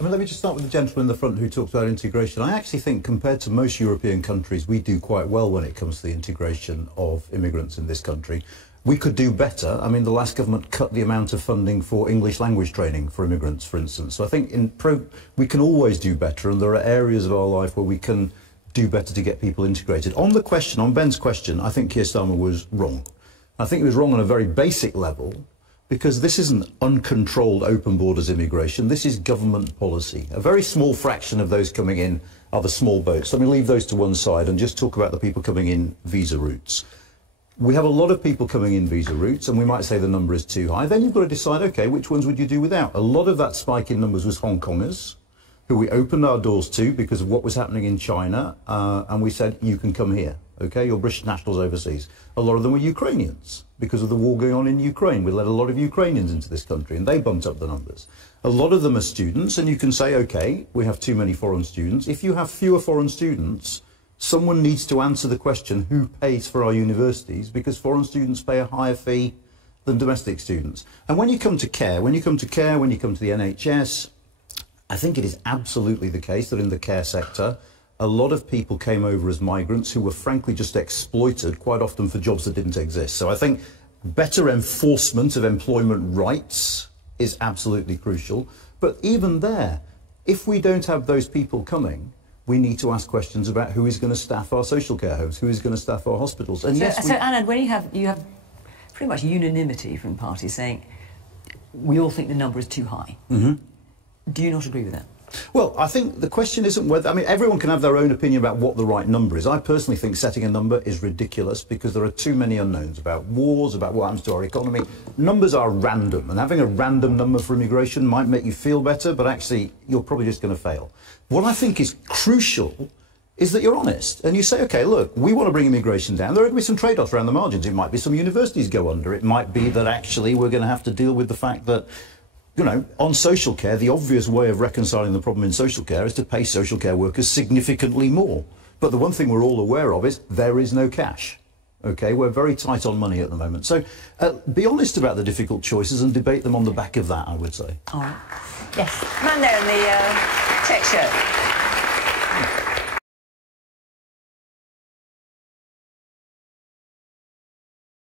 I mean, let me just start with the gentleman in the front who talked about integration. I actually think, compared to most European countries, we do quite well when it comes to the integration of immigrants in this country. We could do better. I mean, the last government cut the amount of funding for English language training for immigrants, for instance. So I think we can always do better, and there are areas of our life where we can do better to get people integrated. On the question, on Ben's question, I think Keir Starmer was wrong. I think he was wrong on a very basic level, because this isn't uncontrolled open borders immigration. This is government policy. A very small fraction of those coming in are the small boats. Let me leave those to one side and just talk about the people coming in visa routes. We have a lot of people coming in visa routes, and we might say the number is too high. Then you've got to decide, OK, which ones would you do without? A lot of that spike in numbers was Hong Kongers, who we opened our doors to because of what was happening in China, and we said, you can come here, OK? You're British nationals overseas. A lot of them were Ukrainians because of the war going on in Ukraine. We let a lot of Ukrainians into this country, and they bumped up the numbers. A lot of them are students, and you can say, OK, we have too many foreign students. If you have fewer foreign students, someone needs to answer the question, who pays for our universities? Because foreign students pay a higher fee than domestic students. And when you come to care, when you come to the NHS, I think it is absolutely the case that in the care sector, a lot of people came over as migrants who were frankly just exploited, quite often for jobs that didn't exist. So I think better enforcement of employment rights is absolutely crucial. But even there, if we don't have those people coming, we need to ask questions about who is going to staff our social care homes, who is going to staff our hospitals. And so Anand, when you have pretty much unanimity from parties saying we all think the number is too high, do you not agree with that? Well, I think the question isn't whether... I mean, everyone can have their own opinion about what the right number is. I personally think setting a number is ridiculous because there are too many unknowns about wars, about what happens to our economy. Numbers are random, and having a random number for immigration might make you feel better, but actually you're probably just going to fail. What I think is crucial is that you're honest and you say, OK, look, we want to bring immigration down. There are going to be some trade-offs around the margins. It might be some universities go under. It might be that actually we're going to have to deal with the fact that, you know, on social care, the obvious way of reconciling the problem in social care is to pay social care workers significantly more. But the one thing we're all aware of is there is no cash. OK, we're very tight on money at the moment. So be honest about the difficult choices and debate them on the back of that, I would say. All right. Yes. Man there in the check shirt.